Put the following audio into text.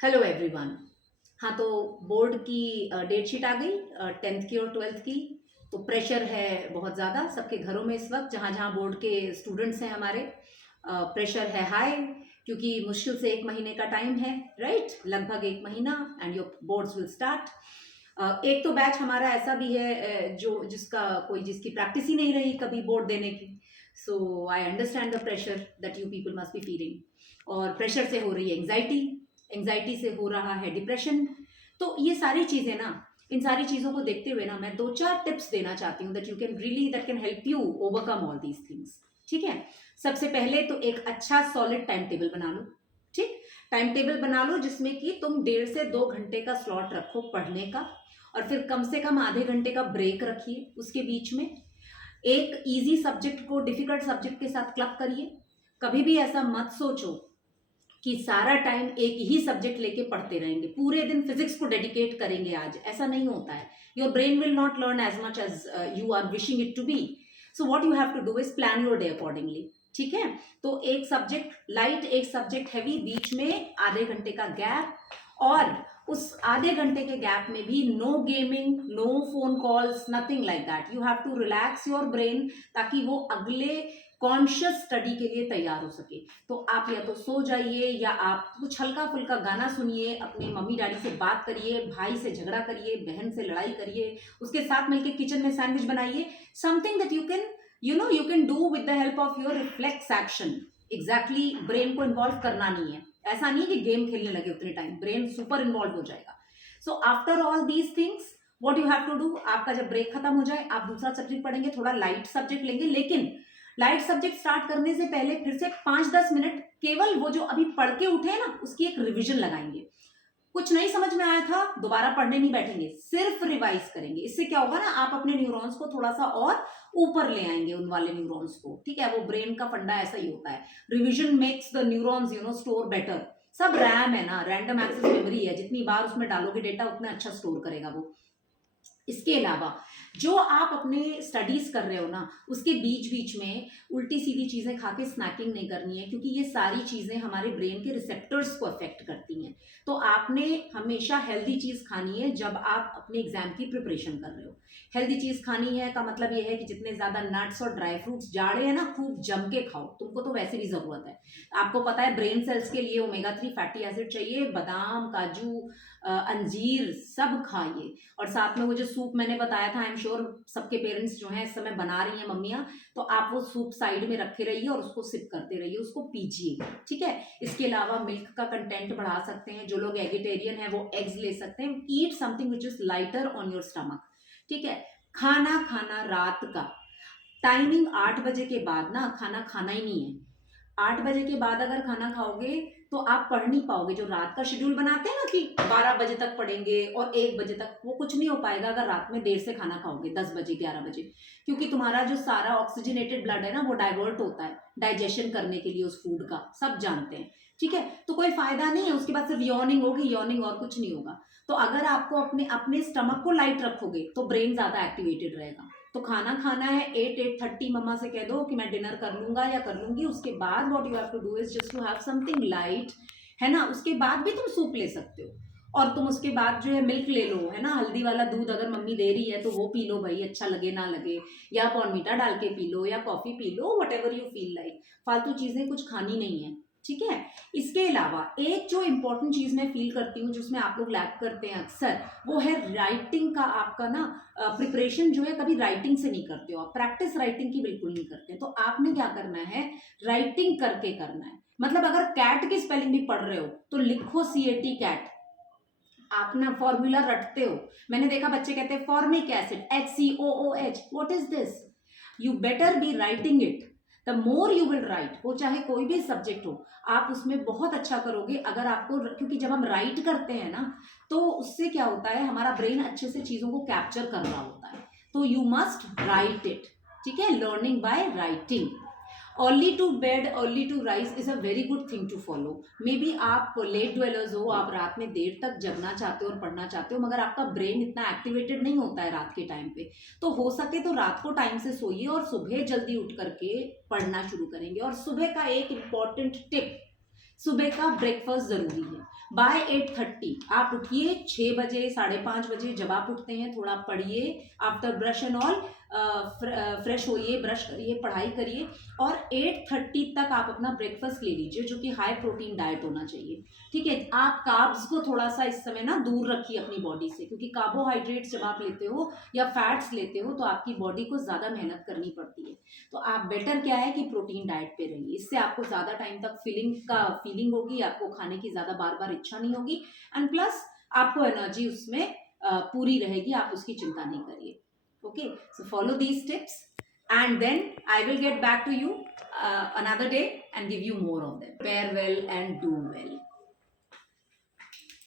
Hello everyone. हाँ, तो board की डेट शीट आ गई 10th की और 12th की। तो प्रेशर है बहुत ज़्यादा सबके घरों में इस वक्त, जहाँ जहाँ बोर्ड के स्टूडेंट्स हैं हमारे। प्रेशर है हाई, क्योंकि मुश्किल से 1 महीने का टाइम है, राइट? लगभग 1 महीना and your boards will start. एक तो बैच हमारा ऐसा भी है जो जिसकी प्रैक्टिस ही नहीं रही कभी बोर्ड देने की। So I understand the pressure that you people must be feeling. और प्रेशर से हो रही है एंग्जाइटी, एंग्जाइटी से हो रहा है डिप्रेशन। तो ये सारी चीजें ना, इन सारी चीजों को देखते हुए ना मैं 2-4 टिप्स देना चाहती हूँ that can help you overcome all these things. ठीक है? सबसे पहले तो एक अच्छा सॉलिड टाइम टेबल बना लो। ठीक, टाइम टेबल बना लो जिसमें कि तुम 1.5 से 2 घंटे का स्लॉट रखो पढ़ने का, और फिर कम से कम आधे घंटे का ब्रेक रखिए उसके बीच में। एक इजी सब्जेक्ट को डिफिकल्ट सब्जेक्ट के साथ क्लब करिए। कभी भी ऐसा मत सोचो कि सारा टाइम एक ही सब्जेक्ट लेके पढ़ते रहेंगे, पूरे दिन फिजिक्स को डेडिकेट करेंगे आज, ऐसा नहीं होता है। Your brain will not learn as much as you are wishing it to be. So what you have to do is plan your day accordingly. ठीक है? तो एक सब्जेक्ट लाइट, एक सब्जेक्ट हैवी, बीच में आधे घंटे का गैप। और उस आधे घंटे के गैप में भी no gaming, no phone calls, nothing like that. You have to relax your brain, ताकि वो अगले कॉन्शियस स्टडी के लिए तैयार हो सके। तो आप या तो सो जाइए, या आप कुछ हल्का फुल्का गाना सुनिए, अपने मम्मी डैडी से बात करिए, भाई से झगड़ा करिए, बहन से लड़ाई करिए, उसके साथ मिलकर किचन में सैंडविच बनाइए। Something that you can do with the help of your reflex action. Exactly, brain को इन्वॉल्व करना नहीं है। ऐसा नहीं है कि गेम खेलने लगे उतने टाइम, ब्रेन सुपर इन्वॉल्व हो जाएगा। So after all these things what you have to do, आपका जब ब्रेक खत्म हो जाए आप दूसरा सब्जेक्ट पढ़ेंगे, थोड़ा लाइट सब्जेक्ट लेंगे। लेकिन लाइट सब्जेक्ट स्टार्ट करने से पहले फिर से 5-10 मिनट केवल वो जो अभी पढ़ के उठे हैं ना, उसकी एक रिवीजन लगाएंगे। कुछ नहीं समझ में आया था, दोबारा पढ़ने नहीं बैठेंगे, सिर्फ रिवाइज करेंगे। इससे क्या होगा ना, आप अपने न्यूरॉन्स को थोड़ा सा और ऊपर ले आएंगे, उन वाले न्यूरॉन्स को। ठीक है? वो ब्रेन का फंडा ऐसा ही होता है। Revision makes the neurons store better. सब रैम है ना, रैंडम एक्सेस मेमोरी है, जितनी बार उसमें डालोगे डेटा उतना अच्छा स्टोर करेगा वो। इसके अलावा जो आप अपने स्टडीज कर रहे हो ना, उसके बीच बीच में उल्टी सीधी चीजें खा के स्नैकिंग नहीं करनी है, क्योंकि ये सारी चीजें हमारे ब्रेन के रिसेप्टर्स को अफेक्ट करती हैं। तो आपने हमेशा हेल्दी चीज खानी है जब आप अपने एग्जाम की प्रिपरेशन कर रहे हो। हेल्दी चीज खानी है का मतलब ये है कि जितने ज्यादा नट्स और ड्राई फ्रूट्स जाड़े हैं ना, खूब जम के खाओ, तुमको तो वैसे भी जरूरत है। आपको पता है ब्रेन सेल्स के लिए ओमेगा 3 फैटी एसिड चाहिए, बादाम, काजू, अंजीर सब खाइए। और साथ में वो जो सूप मैंने बताया था, आई एम श्योर सबके पेरेंट्स जो हैं इस समय बना रही हैं मम्मियाँ, तो आप वो सूप साइड में रखे रहिए और उसको सिप करते रहिए, उसको पीजिए। ठीक है? इसके अलावा मिल्क का कंटेंट बढ़ा सकते हैं। जो लोग एगिटेरियन हैं वो एग्स ले सकते हैं। Eat something which is lighter on your stomach. ठीक है? खाना खाना रात का टाइमिंग 8 बजे के बाद ना खाना खाना ही नहीं है। 8 बजे के बाद अगर खाना खाओगे तो आप पढ़ नहीं पाओगे। जो रात का शेड्यूल बनाते हैं ना कि 12 बजे तक पढ़ेंगे और 1 बजे तक, वो कुछ नहीं हो पाएगा अगर रात में देर से खाना खाओगे, 10 बजे 11 बजे। क्योंकि तुम्हारा जो सारा ऑक्सीजनेटेड ब्लड है ना, वो डाइवर्ट होता है डाइजेशन करने के लिए उस फूड का, सब जानते हैं। ठीक है? तो कोई फायदा नहीं है, उसके बाद सिर्फ यॉर्निंग होगी, यॉर्निंग, और कुछ नहीं होगा। तो अगर आपको अपने अपने स्टमक को लाइट रखोगे तो ब्रेन ज्यादा एक्टिवेटेड रहेगा। तो खाना खाना है 8-8:30, मम्मा से कह दो कि मैं डिनर कर लूंगा या कर लूंगी। उसके बाद what you have to do is just to have something light, है ना? उसके बाद भी तुम सूप ले सकते हो, और तुम उसके बाद जो है मिल्क ले लो, है ना? हल्दी वाला दूध अगर मम्मी दे रही है तो वो पी लो भाई, अच्छा लगे ना लगे, या बॉर्नवीटा डाल के पी लो, या coffee P low, what ever you feel like. फालतू चीजें कुछ खानी नहीं है। ठीक है? इसके अलावा एक जो इंपॉर्टेंट चीज मैं फील करती हूँ जिसमें आप लोग लैक करते हैं अक्सर, वो है राइटिंग का। आपका ना प्रिपरेशन जो है कभी राइटिंग से नहीं करते हो आप, प्रैक्टिस राइटिंग की बिल्कुल नहीं करते। तो आपने क्या करना है, राइटिंग करके करना है। मतलब अगर कैट की स्पेलिंग भी पढ़ रहे हो तो लिखो CAT, कैट। आप ना फॉर्मूला रटते हो, मैंने देखा बच्चे कहते हैं formic acid, HCOOH, what is this? You better be writing it. The more you will write, वो चाहे कोई भी सब्जेक्ट हो, आप उसमें बहुत अच्छा करोगे अगर आपको, क्योंकि जब हम राइट करते हैं ना तो उससे क्या होता है, हमारा ब्रेन अच्छे से चीजों को कैप्चर कर रहा होता है। तो यू मस्ट राइट इट। ठीक है? Learning by writing. Early to bed early to rise is a very good thing to follow. May be आप लेट ड्वेलर्स हो, आप रात में देर तक जगना चाहते हो और पढ़ना चाहते हो, मगर आपका ब्रेन इतना एक्टिवेटेड नहीं होता है रात के टाइम पे। तो हो सके तो रात को टाइम से सोइए और सुबह जल्दी उठ करके पढ़ना शुरू करेंगे। और सुबह का एक इम्पॉर्टेंट टिप सुबह का ब्रेकफास्ट जरूरी है। बाय 8:30 आप उठिए, 6 बजे 5:30 बजे जब आप उठते हैं थोड़ा पढ़िए, after brush and all fresh होइए, ब्रश करिए, पढ़ाई करिए और 8:30 तक आप अपना ब्रेकफास्ट ले लीजिए जो कि हाई प्रोटीन डाइट होना चाहिए। ठीक है, आप कार्ब्स को थोड़ा सा इस समय ना दूर रखिए अपनी बॉडी से, क्योंकि कार्बोहाइड्रेट्स जब आप लेते हो या फैट्स लेते हो तो आपकी बॉडी को ज़्यादा मेहनत करनी पड़ती है। तो आप बेटर क्या है कि प्रोटीन डाइट पे रहिए, इससे आपको ज़्यादा टाइम तक फीलिंग होगी, आपको खाने की ज़्यादा बार बार इच्छा नहीं होगी एंड प्लस आपको एनर्जी उसमें पूरी रहेगी, आप उसकी चिंता नहीं करिए। Okay, so follow these tips and then I will get back to you another day and give you more of them. Prepare well and do well.